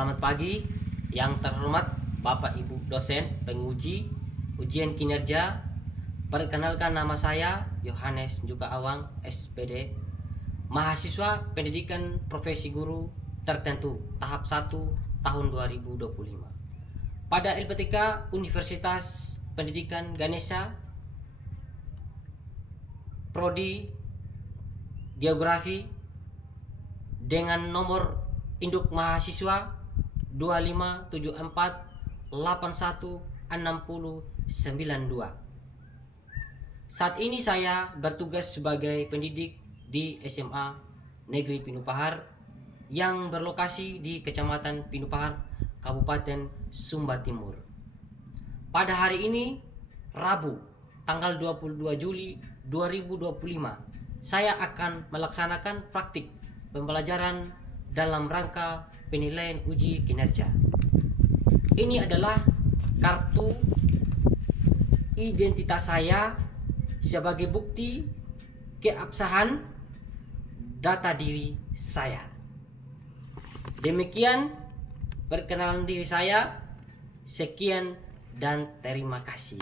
Selamat pagi yang terhormat Bapak Ibu dosen penguji ujian kinerja. Perkenalkan, nama saya Yohanes Juga Awang SPD, mahasiswa pendidikan profesi guru tertentu tahap 1 tahun 2025 pada LPTK Universitas Pendidikan Ganesha, Prodi Geografi, dengan nomor induk mahasiswa 2574816092. Saat ini saya bertugas sebagai pendidik di SMA Negeri Pinupahar yang berlokasi di Kecamatan Pinupahar, Kabupaten Sumba Timur. Pada hari ini, Rabu, tanggal 22 Juli 2025, saya akan melaksanakan praktik pembelajaran dalam rangka penilaian uji kinerja. Ini adalah kartu identitas saya sebagai bukti keabsahan data diri saya. Demikian perkenalan diri saya. Sekian dan terima kasih.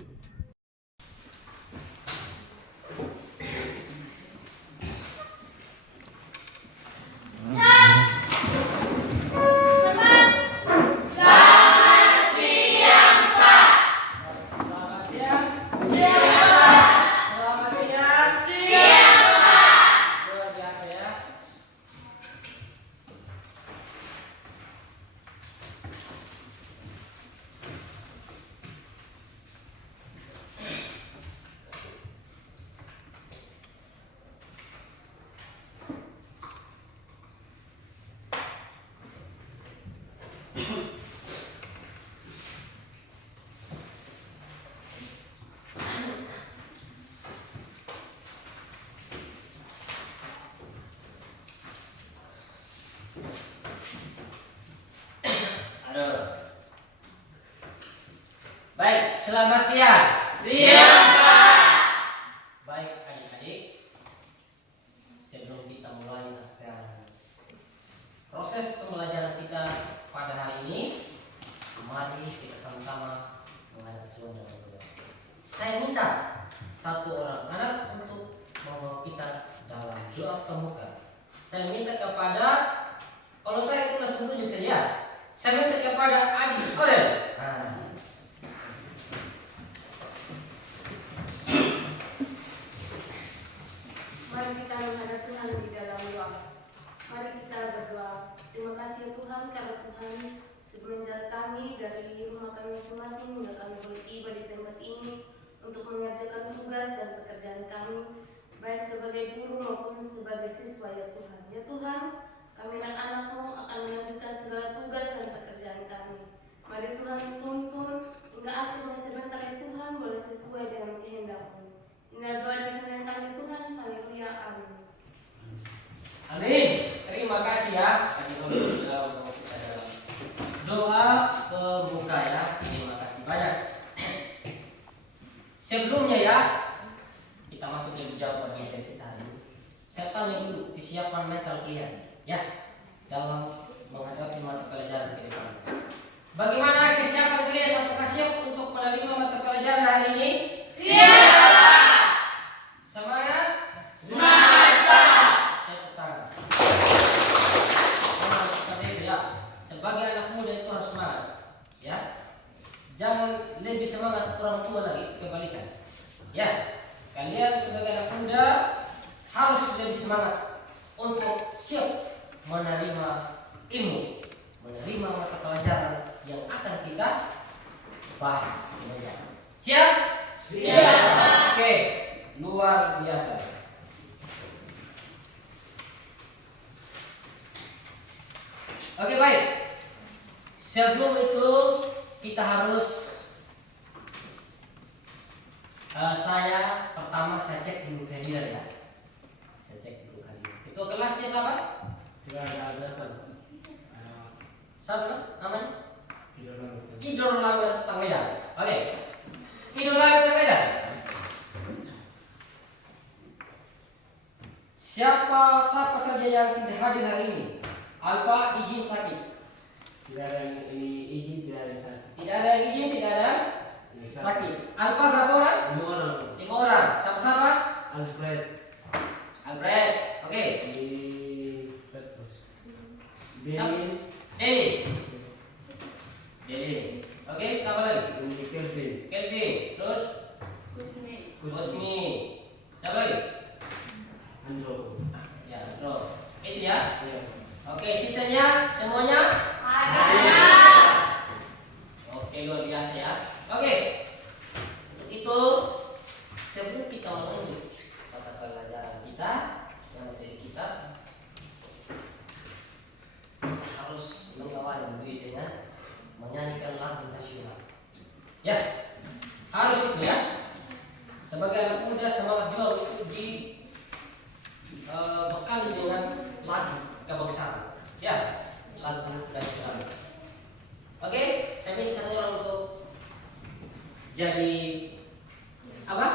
Baik, selamat siang. Siang, Pak. Baik adik-adik, sebelum kita mulai akan proses pembelajaran kita pada hari ini, mari kita sama-sama menghadap Tuhan dan berdoa. Saya minta satu orang anak untuk membawa kita dalam doa pembuka. Saya minta kepada, kalau saya itu langsung tunjuk saja. Saya minta kepada Adi Orel. Mari kita menghadap Tuhan di dalam doa. Mari kita berdoa. Terima kasih ya Tuhan, karena Tuhan semenjak kami dari rumah kami masing-masing hingga kami boleh tiba di tempat ini untuk mengerjakan tugas dan pekerjaan kami, baik sebagai guru maupun sebagai siswa ya Tuhan. Ya Tuhan, kami anak-anak-Mu akan melanjutkan segala tugas dan pekerjaan kami. Mari Tuhan tuntun hingga akhirnya sebentar ya Tuhan boleh sesuai dengan kehendak-Mu. Inilah doa dan saran kami Tuhan. Haleluya. Amin. Amin. Terima kasih ya. Sudah membawa kita dalam doa pembuka ya. Terima kasih banyak. Sebelumnya ya, kita masuk lebih jauh pada materi kita hari ini. Saya tanya dulu kesiapan mental kalian ya dalam menghadapi mata pelajaran ke depan. Bagaimana kesiapan kalian? Apakah siap untuk menerima mata pelajaran hari ini? Siap. Semangat? Semangat, Pak. Tepuk tangan. Ya. Sebagai anak muda itu harus semangat, ya. Jangan lebih semangat orang tua lagi, kebalikan. Ya, kalian sebagai anak muda harus lebih semangat untuk siap menerima ilmu, menerima mata pelajaran yang akan kita bahas. Siap? Siap. Oke, luar biasa. Oke, baik. Sebelum itu kita harus saya cek dulu kehadiran ya. Saya cek dulu kehadiran. Ketua kelasnya siapa? Tidak ada. Siapa namanya? Tidak ada. Idor Lawer Tangmedan. Oke. Idor Lawer Tangmedan. Siapa saja yang tidak hadir hari ini? Alfa izin sakit. Tidak ada yang ini tidak ada yang sakit. Tidak ada yang izin, tidak ada Yang sakit. Alfa berapa orang? 5 orang. 5 orang. Sama-sama? Alfred. Alfred. Oke. Di Petrus. Denny. Jadi. Oke, siapa lagi? Ini Kelvin. Kelvin. Terus Kusni. Kusmi. Siapa lagi? Andro. Ya, terus. Itu ya. Yes. Oke, sisanya semuanya Ada. oke, luar biasa ya. Oke. Untuk itu sebelum kita melanjut mata pelajaran kita, yang materi kita harus mengawali dulu dengan menyanyikan lagu nasional. Ya, harus itu ya. Sebagai anak muda semangat juang itu di bekali dengan lagu kebangsaan. Ya, lagu nasional. Oke, saya minta satu orang untuk jadi apa?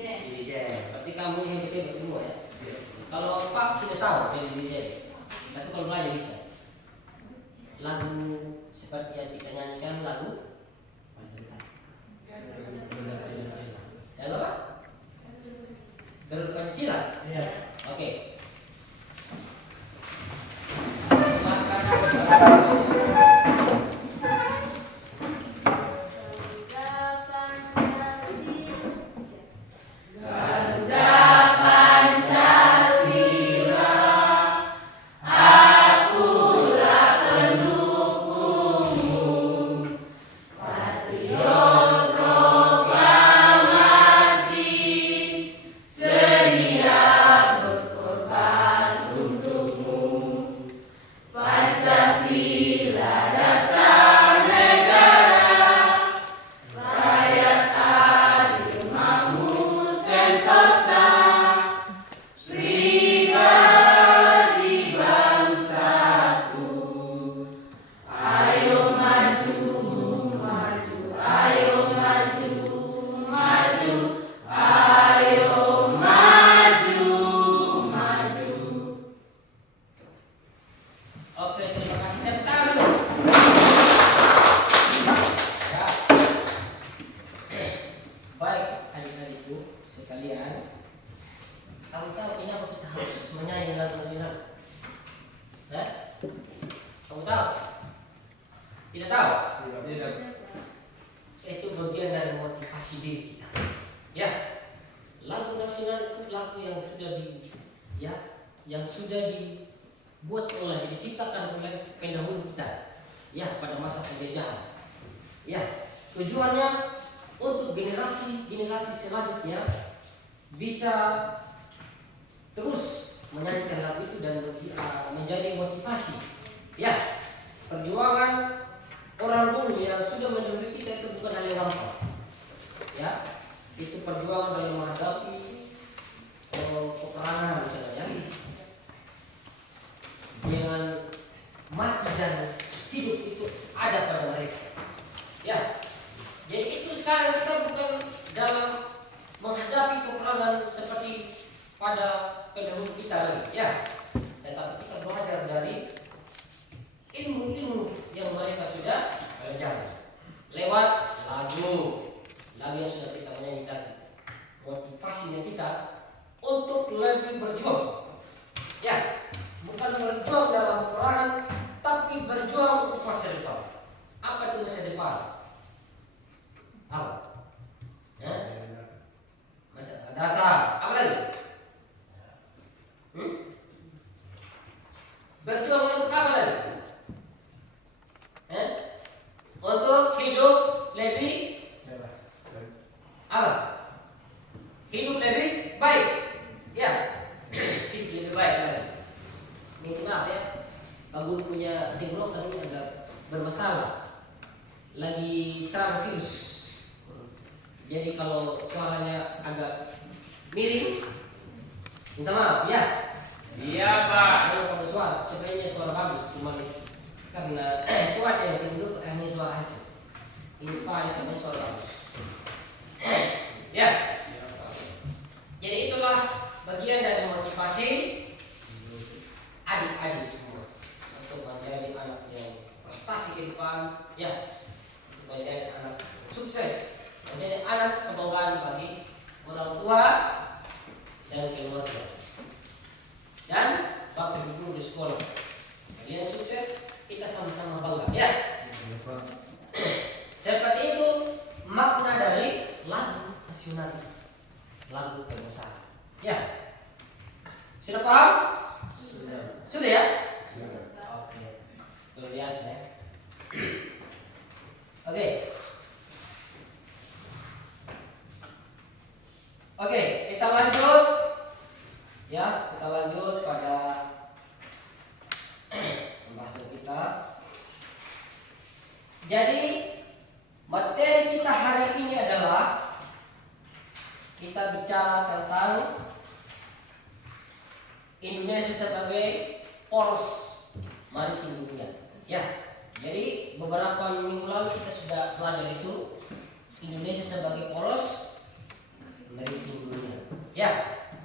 DJ. Berarti kamu yang hebat semua ya. Kalau Pak tidak tahu jadi DJ, tapi kalau belajar bisa. Lagu seperti yang kita nyanyikan lagu apa? Garuda Pancasila. Iya. Oke. Oke, terima kasih. Tepuk tangan dulu. Ya. Baik, adik-adikku sekalian. Kamu tahu kenapa kita harus menyanyi lagu nasional? Ya? Kamu tahu? Tidak tahu? Tidak. Itu bagian dari motivasi diri kita. Ya, lagu nasional itu lagu yang sudah dibuat oleh, diciptakan oleh pendahulu kita. Ya, pada masa penjajahan. Ya, tujuannya untuk generasi selanjutnya bisa terus menyanyikan lagu itu dan menjadi motivasi. Ya, perjuangan orang dulu yang sudah mendahului kita itu bukan hal yang gampang. Ya, itu perjuangan dalam menghadapi peperangan misalnya ya. Dengan mati dan hidup itu ada pada mereka. Ya, jadi itu sekarang kita bukan dalam menghadapi peperangan seperti pada pendahulu kita lagi, ya. Tetapi kita belajar dari ilmu-ilmu yang mereka sudah pelajari lewat lagu yang sudah kita menyanyikan. Motivasinya kita untuk lebih berjuang, ya, bukan berjuang dalam peperangan, tapi berjuang untuk masa depan. Apa itu masa depan? Apa? Ya? Masa datang. Apa lagi? Berjuang untuk apa lagi? Untuk hidup lebih apa? Hidup lebih baik. Ya, hidup lebih baik lagi. Minta maaf ya, Pak Guru punya tenggorokan ini agak bermasalah. Lagi serang virus. Jadi kalau suaranya agak miring, minta maaf ya. Iya Pak. Kalau suara, sebenarnya suara bagus, cuma karena cuaca yang penduduk hanya suara aja. Ini Pak yang sebenarnya suara bagus. Ya. Jadi itulah bagian dari motivasi adik-adik semua untuk menjadi anak yang prestasi masa depan, ya, untuk menjadi anak sukses, menjadi anak kebanggaan bagi orang tua dan keluarga, dan bagi guru di sekolah. Kalian sukses, kita sama-sama bangga, ya. Seperti itu makna dari lagu nasional, lagu kebangsaan. Ya, sudah paham? Sudah ya? Oke, luar biasa ya. Oke. Oke, kita lanjut. Ya, kita lanjut pada pembahasan kita. Jadi, materi kita hari ini adalah kita bicara tentang Indonesia sebagai poros maritim dunia. Ya, jadi beberapa minggu lalu kita sudah belajar itu Indonesia sebagai poros maritim dunia. Ya,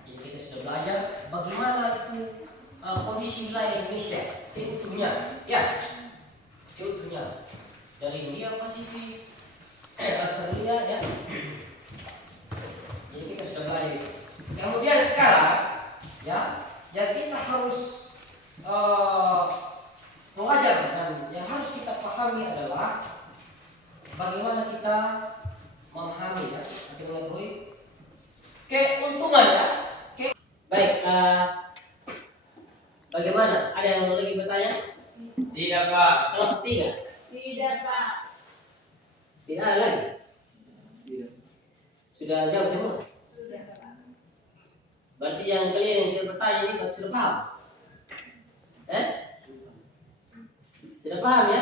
jadi kita sudah belajar bagaimana itu kondisi wilayah Indonesia seutuhnya. Ya, seutuhnya dari India Pasifik, Australia, ya. Jadi kita sudah belajar itu. Kemudian sekarang, ya. Jadi kita harus mengajar, dan yang harus kita pahami adalah bagaimana kita memahami, ya, atau mengetahui keuntungan, ya. Baik, bagaimana? Ada yang lagi bertanya? Tidak, Pak. Kelompok 3? Tidak, Pak. Tidak ada lagi? Tidak. Sudah jawab semua? Sudah, Pak. Berarti yang kalian yang tidak bertanya ini sudah paham? Sudah paham, ya?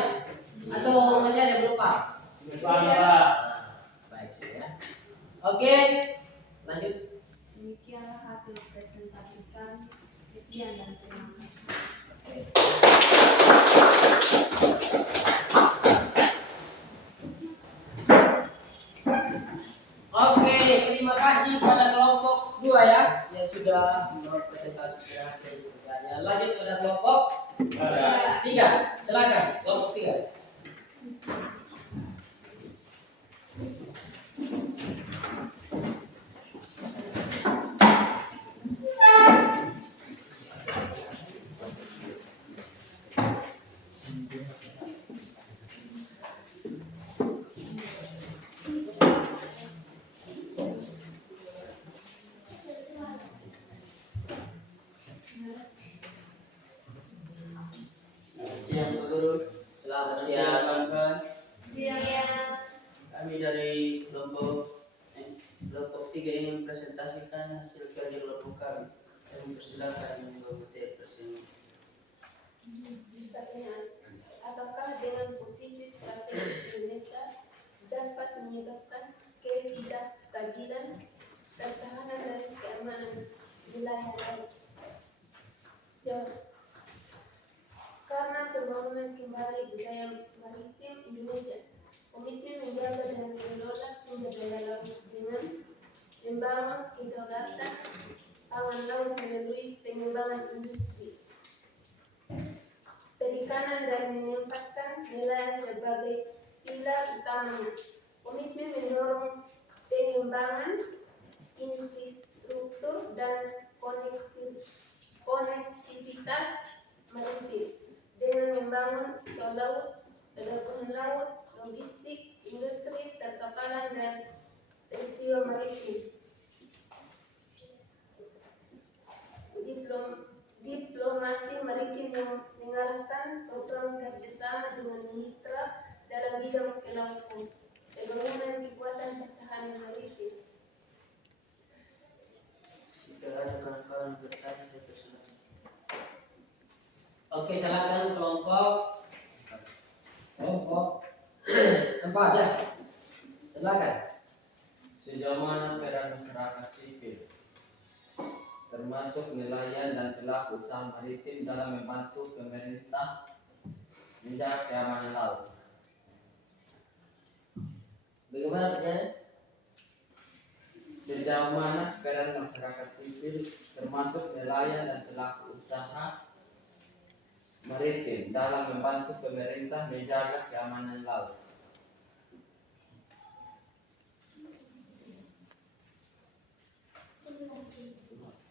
Atau masih ada yang belum paham? Paham, Pak. Baik, sudah, ya. Oke, lanjut. Demikianlah hasil presentasi kami. Sekian dan terima kasih. Oke, terima kasih pada kelompok 2, ya, yang sudah mempresentasikan hasil kerjanya. Lanjut pada kelompok 3. Silakan, kelompok 3. Siang Pak Guru. Selamat Siang siang. kawan-kawan. Siang. Kami dari kelompok 3 ini mempresentasikan hasil kerja kelompok kami. Saya mempersilahkan Ibu Presiden. Pertanyaan, apakah dengan posisi strategis Indonesia dapat menyebabkan ketidakstabilan pertahanan dan keamanan wilayah laut? Jawab. Karena pembangunan kembali budaya maritim Indonesia, komitmen menjaga dan mengelola sumber daya laut dengan membangun kedaulatan pangan laut melalui pengembangan industri perikanan dan menempatkan nelayan sebagai pilar utamanya. Komitmen mendorong pengembangan infrastruktur dan konektivitas maritim dengan membangun tol laut, pelabuhan laut, logistik, industri perkapalan dan peristiwa maritim. Diplomasi maritim yang mengarahkan program kerjasama dengan mitra dalam bidang kelautan, pembangunan kekuatan pertahanan maritim. Jika ada kawan-kawan bertanya, saya persilakan. Oke, silakan kelompok 4, ya. Silakan. Sejauh mana peran masyarakat sipil, termasuk nelayan dan pelaku usaha maritim dalam membantu pemerintah menjaga keamanan laut? Bagaimana pertanyaannya? Sejauh mana peran masyarakat sipil, termasuk nelayan dan pelaku usaha Maritim dalam membantu pemerintah menjaga keamanan laut.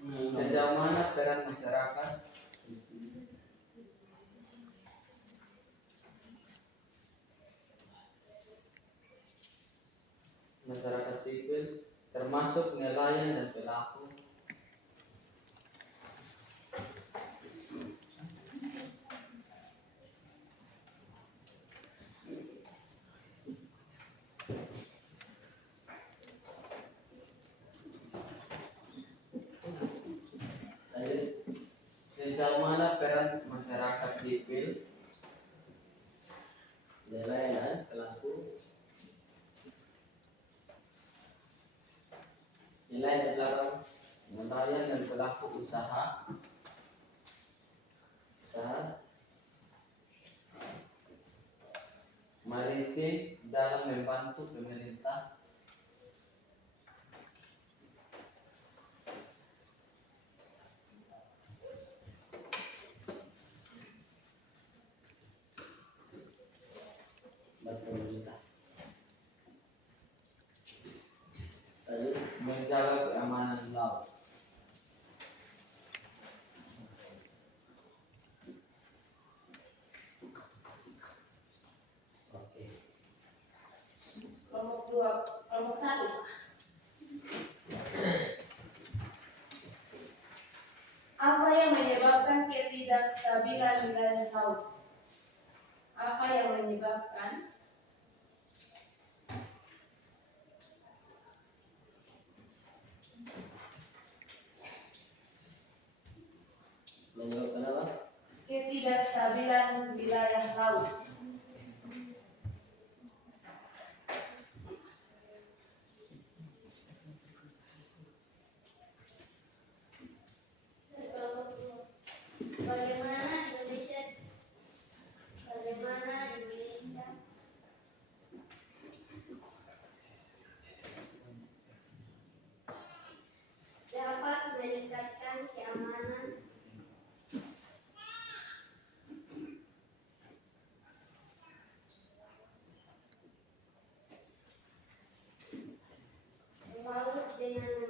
Sejauh mana peran masyarakat sipil termasuk nelayan dan pelaku sejauh mana peran masyarakat sipil nelayan dan pelaku nelayan dan pelaku usaha maritim dalam membantu pemerintah pemerintah. Lanjut. menjaga keamanan laut. Oke. Kelompok 2, kelompok 1. Apa yang menyebabkan ketidakstabilan wilayah laut? Apa yang menyebabkan apa? ketidakstabilan wilayah laut? Bagaimana Indonesia dapat meningkatkan keamanan laut dengan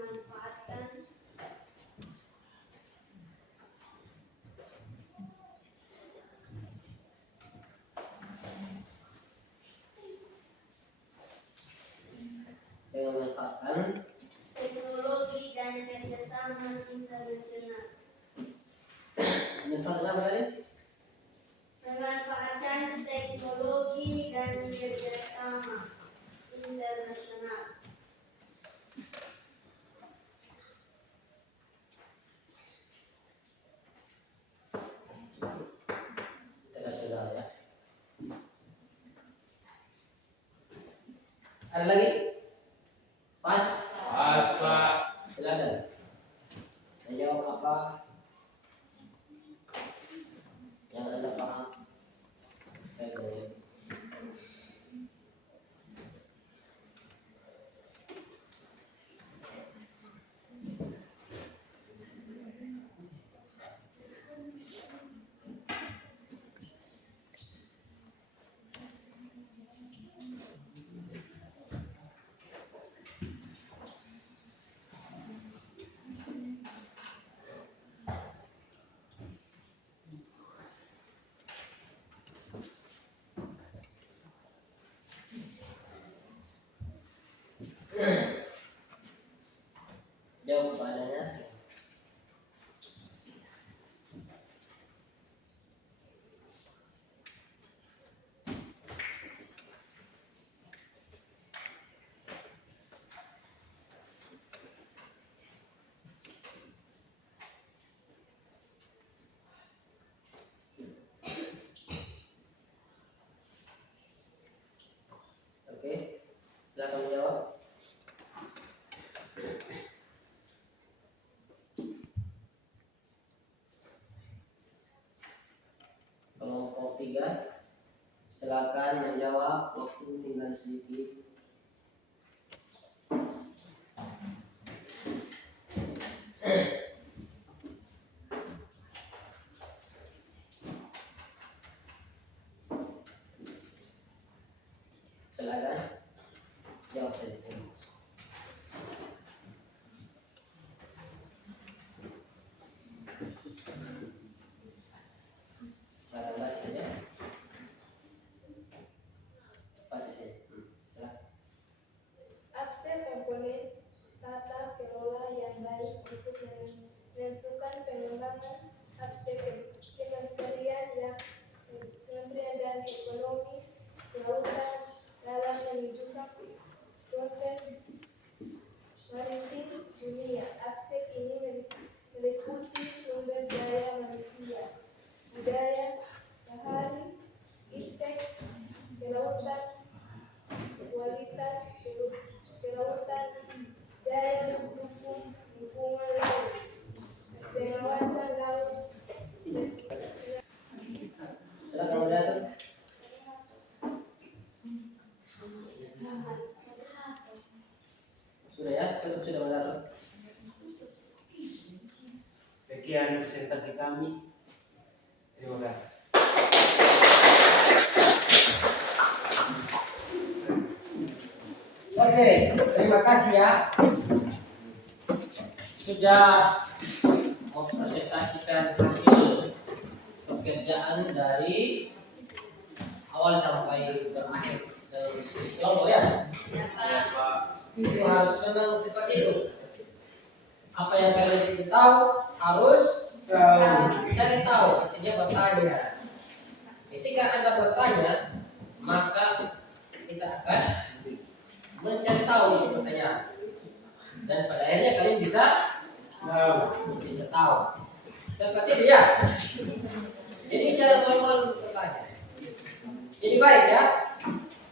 memanfaatkan teknologi dan kerjasama internasional. Memanfaatkan apa tadi? Memanfaatkan teknologi dan kerjasama internasional. Internasional ya. Ada lagi? Pas. Pas, Pak. Silakan. Saya jawab apa yang Anda paham. Baik. Jawab pertanyaannya. Oke, silakan menjawab. Kelompok 3, silakan menjawab. Waktu tinggal sedikit. Saya baca saja. Baca saja. Silakan. Absen komponen tata kelola yang baik untuk menentukan pengembangan absen kementerian dan ekonomi kelautan dalam menunjukkan proses maritim dunia. Absen ini meliputi sumber daya manusia, budaya, bahari, iptek, kelautan, kualitas kelautan, daya dukung lingkungan laut, pengawasan laut, Silakan moderator. Sudah ya, cukup sudah moderator. Sekian presentasi kami. Terima kasih. Oke, terima kasih ya. Sudah mempresentasikan hasil pekerjaan dari awal sampai berakhir dalam diskusi kelompok ya. Itu harus memang seperti itu. Apa yang kalian ingin tahu harus cari tahu. Artinya bertanya. Ketika Anda bertanya, maka kita akan mencari tahu itu pertanyaan. Dan pada akhirnya kalian bisa tahu. Seperti itu ya. Jadi jangan malu-malu untuk bertanya. Jadi baik ya.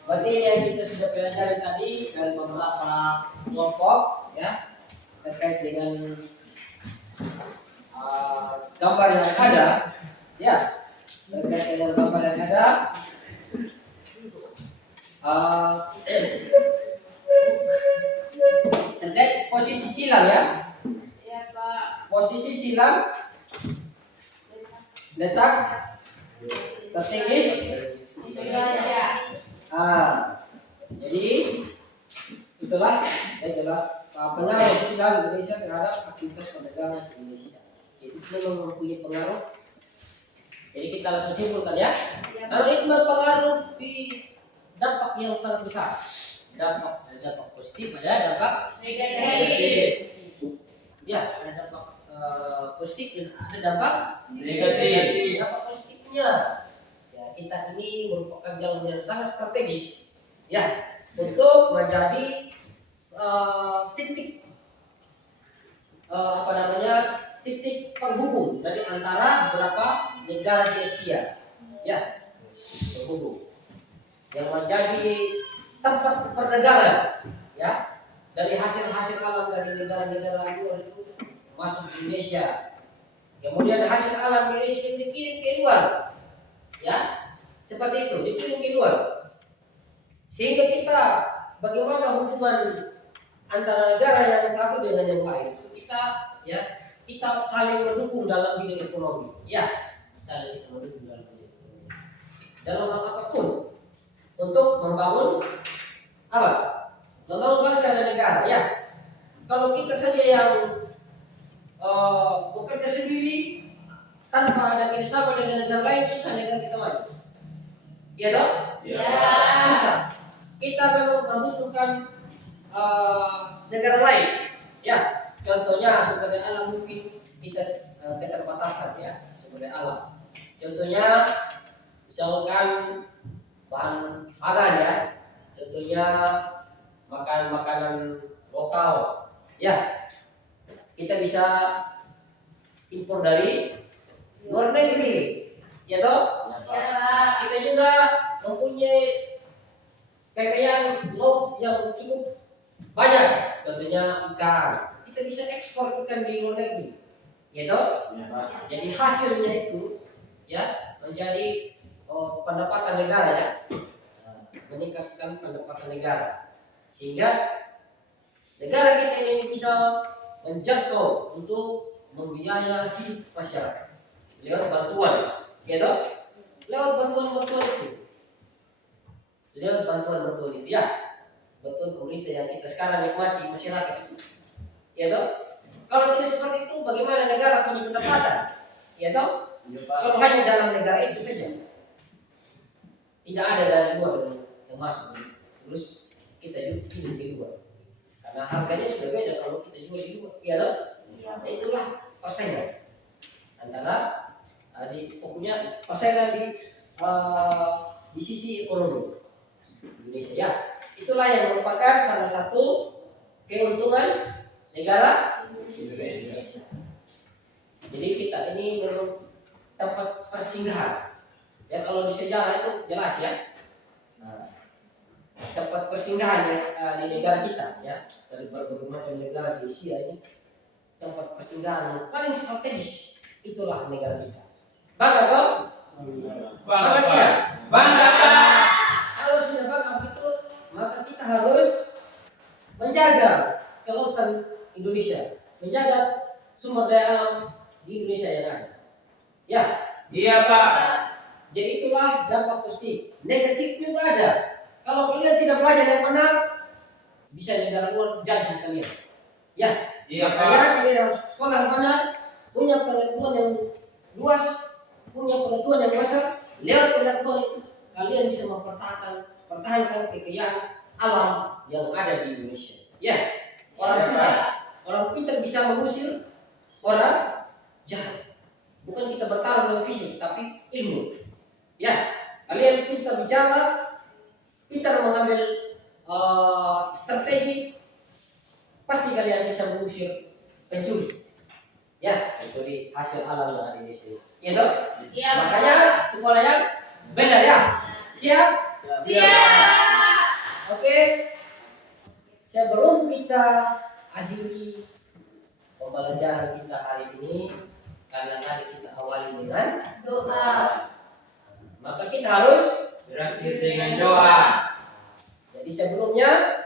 Berarti yang kita sudah pelajari tadi dari beberapa kelompok ya terkait dengan gambar yang ada ya, terkait dengan gambar yang ada. Terkait posisi silang ya. Ya Pak. Posisi silang, letak strategis. Indonesia. Jadi itulah saya jelas pengaruh silang Indonesia terhadap aktivitas perdagangan Indonesia. Itu memang mempunyai pengaruh. Jadi kita langsung simpulkan ya. Kalau itu berpengaruh di dampak yang sangat besar. Dampak positif, ada dampak Negatif. ya, ada dampak positif dan ada dampak negatif. Dampak positifnya ya, kita ini merupakan jalan yang sangat strategis ya untuk menjadi titik titik penghubung dari antara beberapa negara di Asia ya, penghubung yang menjadi tempat perdagangan ya, dari hasil-hasil alam dari negara-negara luar itu masuk ke Indonesia, kemudian hasil alam Indonesia itu dikirim ke luar ya, seperti itu dikirim ke luar, sehingga kita bagaimana hubungan antara negara yang satu dengan yang lain, kita saling mendukung dalam bidang ekonomi ya, saling mendukung dalam bidang ekonomi dalam hal apapun untuk membangun apa? Membangun bangsa dan negara ya. Kalau kita saja yang bekerja sendiri tanpa ada kerjasama dengan negara lain, susah negara kita maju. Iya dong? Ya. Susah. Kita memang membutuhkan negara lain. Ya, contohnya sumber daya alam mungkin kita keterbatasan ya, sumber daya alam. Contohnya misalkan bahan pangan ya, contohnya makanan lokal ya, kita bisa impor dari luar negeri ya toh. Ya. Kita juga mempunyai kekayaan laut yang cukup banyak, contohnya ikan, kita bisa ekspor ikan di luar negeri ya toh. Jadi hasilnya itu ya menjadi pendapatan negara ya, meningkatkan pendapatan negara, sehingga negara kita ini bisa menjangkau untuk membiayai hidup masyarakat lewat bantuan, gitu? Lewat bantuan itu ya. betul pemerintah yang kita sekarang nikmati masyarakat. Ya toh? Kalau tidak seperti itu, bagaimana negara punya pendapatan? Ya toh? Kalau hanya dalam negara itu saja, tidak ada dari luar yang masuk. Terus kita hidup di luar, karena harganya sudah beda kalau kita jual di luar. Ya toh? Itulah persaingan antara pokoknya persaingan di sisi ekonomi Indonesia. Ya, itulah yang merupakan salah satu keuntungan negara Indonesia. Jadi kita ini memang tempat persinggahan. Ya, kalau di sejarah itu jelas ya. Nah, tempat persinggahan ya, di negara kita ya, dari berbagai macam negara di Asia ini tempat persinggahan yang paling strategis. Itulah negara kita. Bangga toh? Bangga tidak? Bangga. Kalau sudah bangga begitu, maka kita harus menjaga kelautan Indonesia, menjaga sumber daya alam di Indonesia yang ada. Ya, Iya Pak. jadi itulah dampak positif. Negatif juga ada. Kalau kalian tidak belajar yang benar, bisa negara luar jajah kalian. Ya, Iya Pak. makanya kalian harus sekolah yang benar, punya pengetahuan yang luas, punya pengetahuan yang besar. Lewat pengetahuan itu kalian bisa mempertahankan kekayaan alam yang ada di Indonesia. Ya, orang pintar bisa mengusir orang jahat. Bukan kita bertarung dengan fisik, tapi ilmu. Ya, kalian pintar bicara, pintar mengambil strategi, pasti kalian bisa mengusir pencuri. Ya, mencuri hasil alam yang ada di sini. Iya dong? Iya. Makanya sekolah yang benar ya. Siap? Oke. Sebelum kita akhiri pembelajaran kita hari ini, karena tadi kita awali dengan Doa. maka kita harus Berakhir dengan doa. Jadi sebelumnya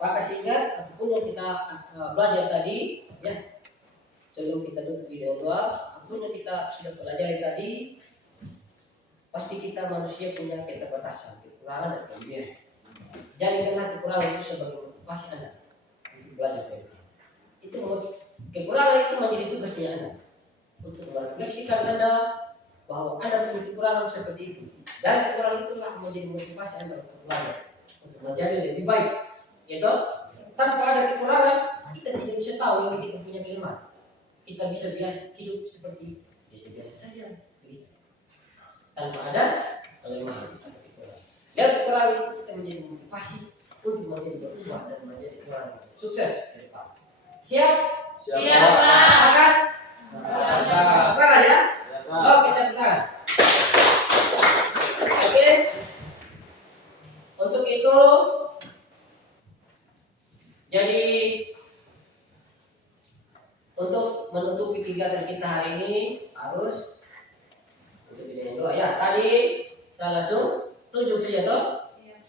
Pak kasih ingat apapun yang kita belajar tadi ya. Sebelum kita tutup video doa, apapun yang kita sudah pelajari tadi, pasti kita manusia punya keterbatasan, kekurangan dan kelebihan. Jadikanlah kekurangan itu sebagai motivasi Anda untuk belajar itu. Kekurangan itu menjadi tugasnya Anda untuk merefleksikan Anda bahwa Anda punya kekurangan seperti itu. Dan kekurangan itulah menjadi motivasi Anda untuk belajar, untuk menjadi lebih baik. Gitu? Tanpa ada kekurangan, kita tidak bisa tahu yang kita punya kelemahan. Kita bisa hidup seperti biasa-biasa saja, begitu. Tanpa ada kelemahan atau kekurangan. Dan kekurangan itu kita menjadi motivasi untuk menjadi berubah dan menjadi orang sukses ke depan. Siap? Siap, Pak. Sepakat? Siap. Sepakat ya? Oh, kita buka. Oke. Untuk itu, jadi untuk menutupi kegiatan kita hari ini harus untuk dengan doa ya. Tadi saya langsung tunjuk saja toh.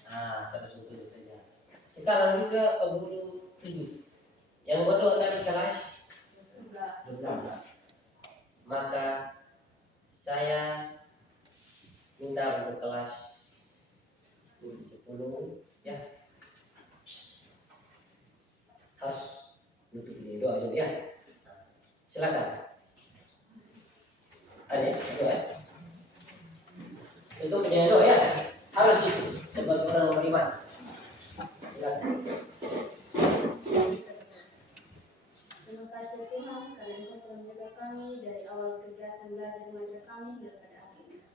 Nah, saya langsung tunjuk saja. Sekarang juga Pak Guru tunjuk. Yang berdoa tadi kelas 12. Maka saya minta untuk kelas 10 ya. Harus tutup ini doa dulu ya. Silakan. Ada ya? Itu punya doa ya. Harus itu sebagai orang beriman. Silakan. Terima kasih Tuhan karena Engkau telah menjaga kami dari awal kegiatan belajar mengajar kami hingga pada akhirnya.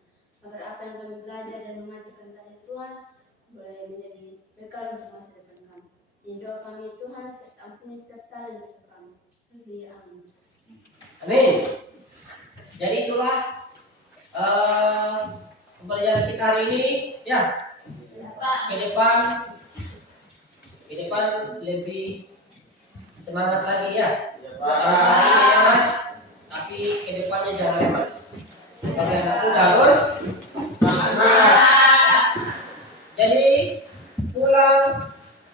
Agar apa yang kami belajar dan mengajarkan tadi Tuhan boleh menjadi bekal untuk masa depan kami. Ini doa kami Tuhan, serta ampuni setiap salah dan dosa kami. Haleluya, amin. Amin. Jadi itulah pembelajaran kita hari ini ya. Ke depan lebih semangat lagi ya. Ya Mas, tapi ke depannya jangan lemas. Kalian pun harus jadi pulang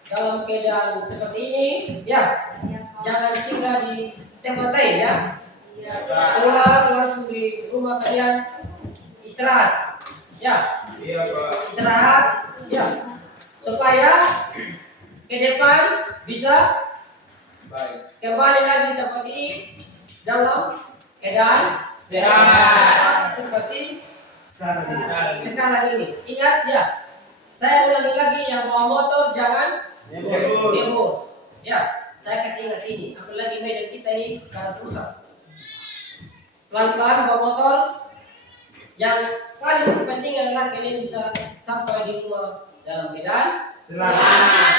dalam keadaan seperti ini ya. Jangan singgah di tempat lain ya. Pulang langsung di rumah kalian istirahat ya. Iya Pak. Istirahat ya, supaya ke depan bisa Baik. kembali lagi tempat ini dalam keadaan sehat seperti sekarang ini. Ingat ya, saya ulangi lagi, yang bawa motor jangan ngebut. Ya, saya kasih ingat ini. Apalagi medan kita ini sangat rusak. Pelan-pelan bawa motor. Yang paling penting adalah kalian bisa sampai di rumah dalam keadaan selamat.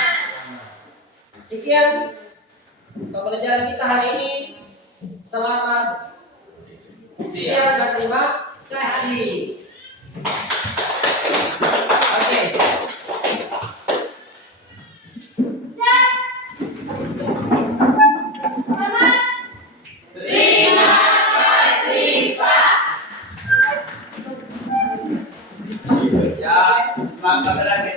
Sekian pembelajaran kita hari ini. Selamat siang dan terima kasih. Oke. Ya, maka berarti